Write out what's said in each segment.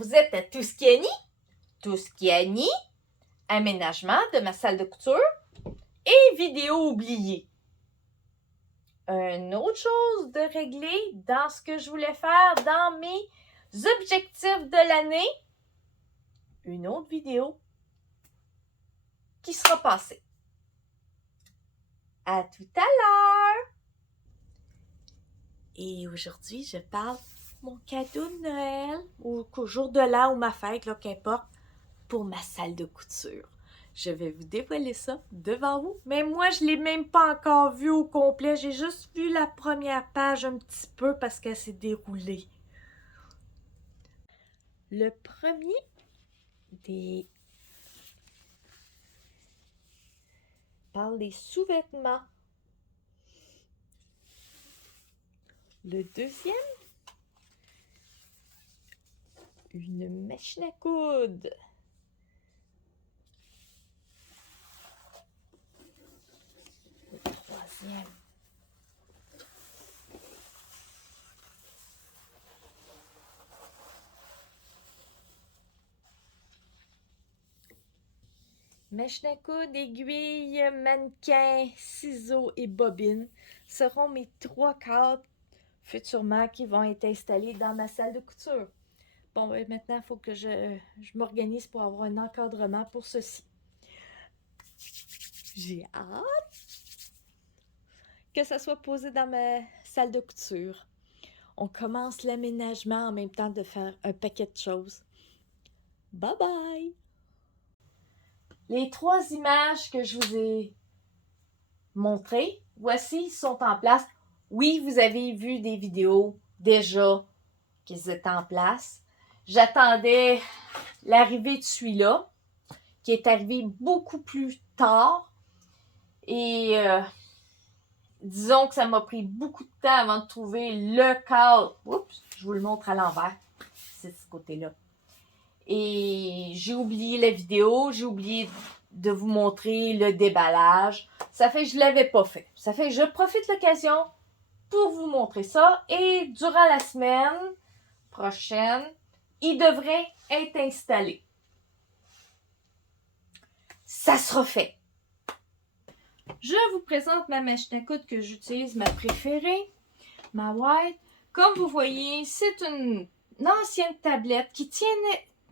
vous êtes à Tuscany, aménagement de ma salle de couture et vidéo oubliée. Une autre chose de régler dans ce que je voulais faire dans mes objectifs de l'année, une autre vidéo qui sera passée. À tout à l'heure! Et aujourd'hui, je parle mon cadeau de Noël, ou qu'au jour de l'an ou ma fête, là, qu'importe, pour ma salle de couture. Je vais vous dévoiler ça devant vous, mais moi, je ne l'ai même pas encore vu au complet. J'ai juste vu la première page un petit peu parce qu'elle s'est déroulée. Le premier parle des sous-vêtements. Le deuxième, une machine à coudre. Le troisième, machine à coudre, aiguille, mannequin, ciseaux et bobine seront mes 3 cadres futurement qui vont être installés dans ma salle de couture. Bon, maintenant, il faut que je m'organise pour avoir un encadrement pour ceci. J'ai hâte que ça soit posé dans ma salle de couture. On commence l'aménagement en même temps de faire un paquet de choses. Bye bye! Les 3 images que je vous ai montrées, voici, sont en place. Oui, vous avez vu des vidéos déjà qu'ils étaient en place. J'attendais l'arrivée de celui-là, qui est arrivé beaucoup plus tard. Et disons que ça m'a pris beaucoup de temps avant de trouver le cadre. Oups, je vous le montre à l'envers. C'est de ce côté-là. Et j'ai oublié la vidéo, j'ai oublié de vous montrer le déballage. Ça fait que je ne l'avais pas fait. Ça fait que je profite de l'occasion pour vous montrer ça. Et durant la semaine prochaine, il devrait être installé. Ça sera fait. Je vous présente ma machine à coudre que j'utilise, ma préférée, ma White. Comme vous voyez, c'est une ancienne tablette qui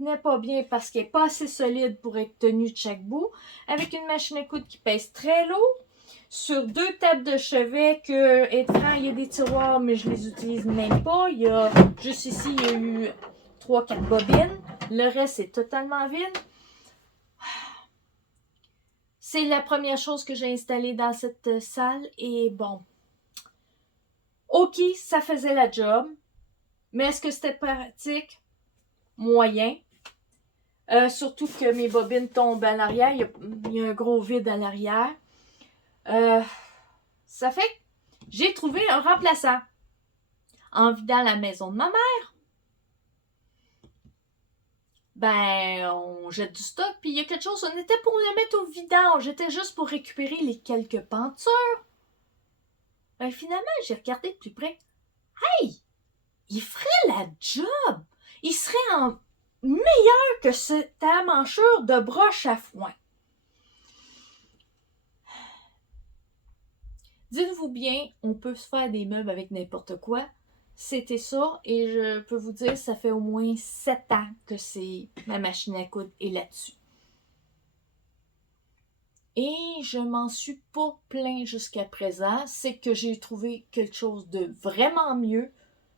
n'est pas bien parce qu'elle n'est pas assez solide pour être tenue de chaque bout, avec une machine à coudre qui pèse très lourd, sur 2 tables de chevet que, étrange, il y a des tiroirs, mais je les utilise même pas. Il y a, juste ici, il y a eu 3-4 bobines. Le reste est totalement vide. C'est la première chose que j'ai installée dans cette salle et bon, ok, ça faisait la job, mais est-ce que c'était pratique? Moyen. Surtout que mes bobines tombent à l'arrière, il y a un gros vide à l'arrière. Ça fait que j'ai trouvé un remplaçant en vidant la maison de ma mère. Ben, on jette du stock, puis il y a quelque chose, on était pour le mettre au vidange, j'étais juste pour récupérer les quelques pentures. Ben, finalement, j'ai regardé de plus près. Hey! Il ferait la job! Il serait meilleur que cette amanchure de broche à foin. Dites-vous bien, on peut se faire des meubles avec n'importe quoi. C'était ça, et je peux vous dire, ça fait au moins 7 ans que ma machine à coudre est là-dessus. Et je m'en suis pas plaint jusqu'à présent. C'est que j'ai trouvé quelque chose de vraiment mieux.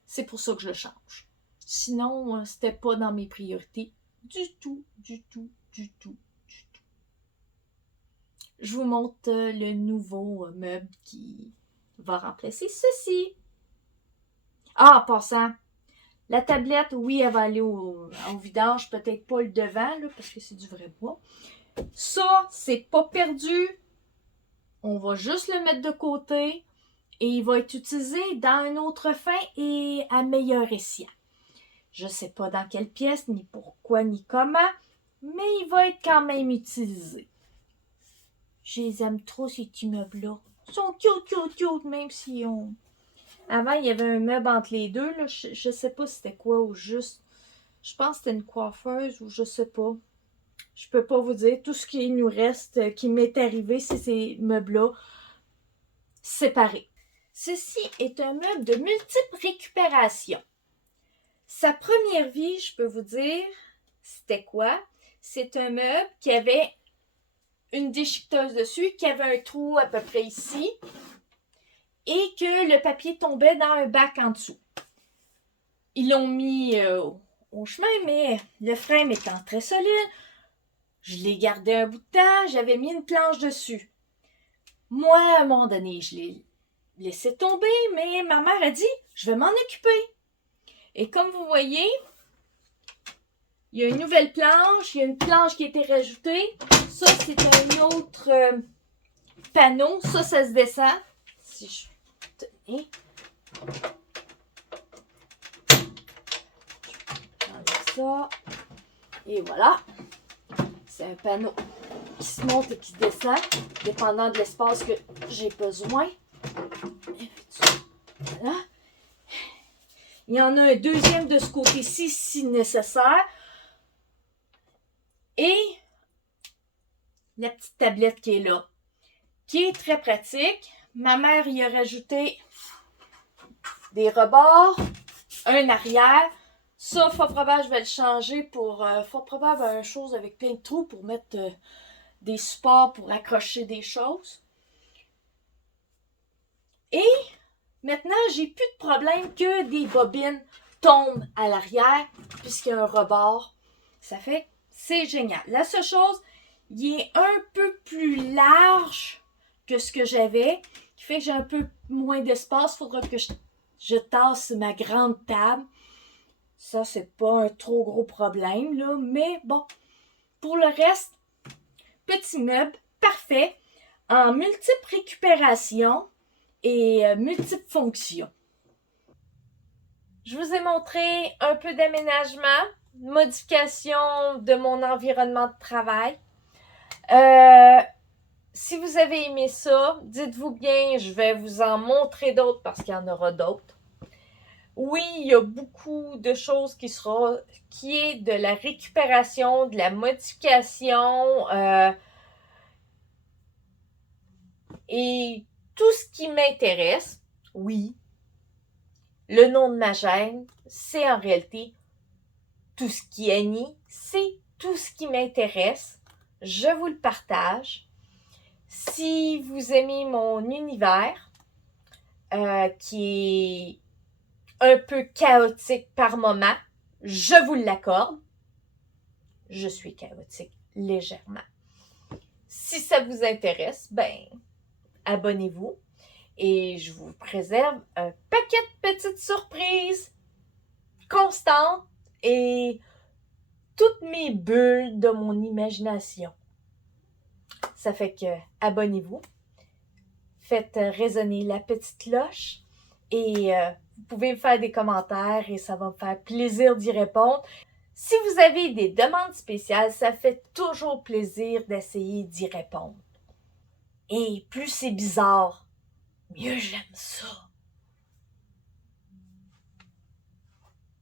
C'est pour ça que je le change. Sinon, c'était pas dans mes priorités. Du tout. Je vous montre le nouveau meuble qui va remplacer ceci. Ah, en passant, la tablette, oui, elle va aller au vidange. Peut-être pas le devant, là, parce que c'est du vrai bois. Ça, c'est pas perdu. On va juste le mettre de côté et il va être utilisé dans une autre fin et à meilleur escient. Je ne sais pas dans quelle pièce, ni pourquoi, ni comment, mais il va être quand même utilisé. Je les aime trop, ces petits meubles-là. Ils sont cute, même si on... Avant, il y avait un meuble entre les deux, là. Je ne sais pas c'était quoi au juste. Je pense que c'était une coiffeuse ou je sais pas. Je peux pas vous dire. Tout ce qui nous reste, qui m'est arrivé, c'est ces meubles-là séparés. Ceci est un meuble de multiple récupération. Sa première vie, je peux vous dire, c'était quoi? C'est un meuble qui avait une déchiqueteuse dessus, qui avait un trou à peu près ici, et que le papier tombait dans un bac en dessous. Ils l'ont mis au chemin, mais le frame étant très solide, je l'ai gardé un bout de temps, j'avais mis une planche dessus. Moi, à un moment donné, je l'ai laissé tomber, mais ma mère a dit, je vais m'en occuper. Et comme vous voyez, il y a une nouvelle planche, il y a une planche qui a été rajoutée. Ça, c'est un autre panneau. Ça se descend. Si je tenais. J'enlève ça. Et voilà. C'est un panneau qui se monte et qui se descend, dépendant de l'espace que j'ai besoin. Voilà. Il y en a un deuxième de ce côté-ci, si nécessaire. Et la petite tablette qui est là, qui est très pratique. Ma mère y a rajouté des rebords, un arrière. Ça, fort probable, je vais le changer pour fort probable une chose avec plein de trous pour mettre des supports pour accrocher des choses. Et maintenant, j'ai plus de problème que des bobines tombent à l'arrière puisqu'il y a un rebord. Ça fait, c'est génial. La seule chose, il est un peu plus large que ce que j'avais, qui fait que j'ai un peu moins d'espace. Il faudra que je tasse ma grande table. Ça, c'est pas un trop gros problème, là. Mais bon, pour le reste, petit meuble, parfait, en multiples récupérations et multiples fonctions. Je vous ai montré un peu d'aménagement, modification de mon environnement de travail. Si vous avez aimé ça, dites-vous bien, je vais vous en montrer d'autres parce qu'il y en aura d'autres. Oui, il y a beaucoup de choses qui est de la récupération, de la modification et tout ce qui m'intéresse. Oui, le nom de ma chaîne, c'est en réalité tout ce qui est Annie, c'est tout ce qui m'intéresse. Je vous le partage. Si vous aimez mon univers, qui est un peu chaotique par moment, je vous l'accorde. Je suis chaotique légèrement. Si ça vous intéresse, ben, abonnez-vous et je vous préserve un paquet de petites surprises constantes et toutes mes bulles de mon imagination. Ça fait que abonnez-vous, faites résonner la petite cloche et vous pouvez me faire des commentaires et ça va me faire plaisir d'y répondre. Si vous avez des demandes spéciales, ça fait toujours plaisir d'essayer d'y répondre. Et plus c'est bizarre, mieux j'aime ça.